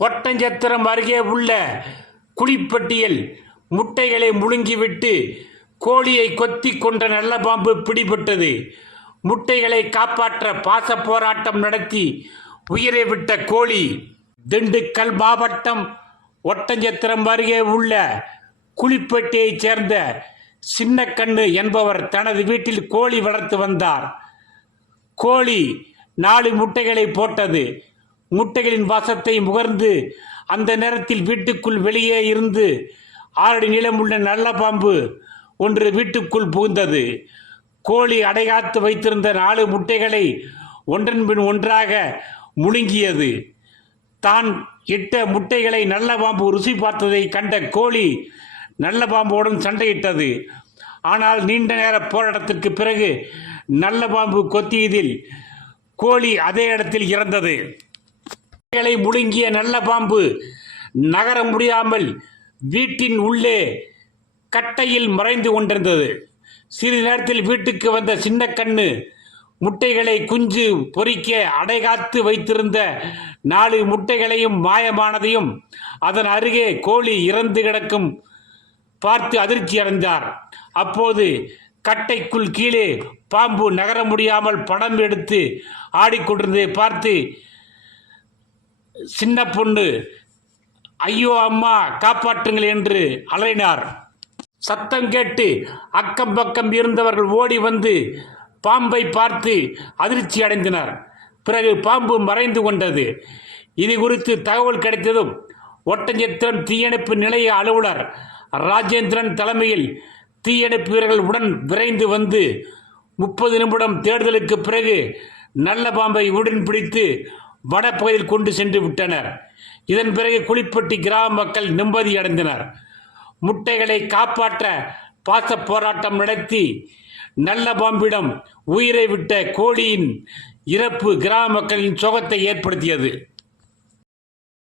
ஒட்டஞ்சத்திரம் அருகே உள்ள குழிப்பட்டியில் முட்டைகளை முழுங்கிவிட்டு கோழியை கொத்தி கொன்ற நல்ல பாம்பு பிடிபட்டது. முட்டைகளை காப்பாற்ற பாச போராட்டம் நடத்தி உயிரை விட்ட கோழி. திண்டுக்கல் மாவட்டம் ஒட்டஞ்சத்திரம் அருகே உள்ள குழிப்பட்டியைச் சேர்ந்த சின்னக்கண்ணு என்பவர் தனது வீட்டில் கோழி வளர்த்து வந்தார். கோழி 4 முட்டைகளை போட்டது. முட்டைகளின் வாசத்தை முகர்ந்து அந்த நேரத்தில் வீட்டுக்குள் வெளியே இருந்து 6 அடி நீளமுள்ள நல்ல பாம்பு ஒன்று வீட்டுக்குள் புகுந்தது. கோழி அடைகாத்து வைத்திருந்த 4 முட்டைகளை ஒன்றன் பின் ஒன்றாக முழுங்கியது. தான் இட்ட முட்டைகளை நல்ல பாம்பு ருசி பார்த்ததை கண்ட கோழி நல்ல பாம்போடும் சண்டையிட்டது. ஆனால் நீண்ட நேர போராட்டத்திற்கு பிறகு நல்ல பாம்பு கொத்தியதில் கோழி அதே இடத்தில் இறந்தது. முட்டைகளை முழுங்கிய நல்ல பாம்பு நகர முடியாமல் வீட்டின் உள்ளே கட்டையில் மறைந்து கொண்டிருந்தது. சிறிது நேரத்தில் வீட்டுக்கு வந்த சின்னக்கண்ணு முட்டைகளை குஞ்சு பொறிக்க அடைகாத்து வைத்திருந்த 4 முட்டைகளையும் மாயமானதையும் அதன் அருகே கோழி இறந்து கிடக்கும் பார்த்து அதிர்ச்சி அடைந்தார். அப்போது கட்டைக்குள் கீழே பாம்பு நகர முடியாமல் படம் எடுத்து ஆடிக்கொண்டிருந்ததை பார்த்து சின்ன பொண்ணு ஐயோ அம்மா காப்பாற்றுங்கள் என்று அலறினார். சத்தம் கேட்டு அக்கம் பக்கம் இருந்தவர்கள் ஓடி வந்து பாம்பை பார்த்து அதிர்ச்சி அடைந்தனர். பிறகு பாம்பு மறைந்து கொண்டது. இது குறித்து தகவல் கிடைத்ததும் ஒட்டஞ்சத்திரம் தீயணைப்பு நிலைய அலுவலர் ராஜேந்திரன் தலைமையில் தீயணைப்பு வீரர்கள் உடன் விரைந்து வந்து 30 நிமிடம் தேடுதலுக்கு பிறகு நல்ல பாம்பை உடன் பிடித்து வனப்பகுதியில் கொண்டு சென்று விட்டனர். இதன் பிறகு குழிப்பட்டி கிராம மக்கள் நிம்மதி அடைந்தனர். முட்டைகளை காப்பாற்ற பாச போராட்டம் நடத்தி நல்ல பாம்பிடம் உயிரை விட்ட கோழியின் இறப்பு கிராம மக்களின் சோகத்தை ஏற்படுத்தியது.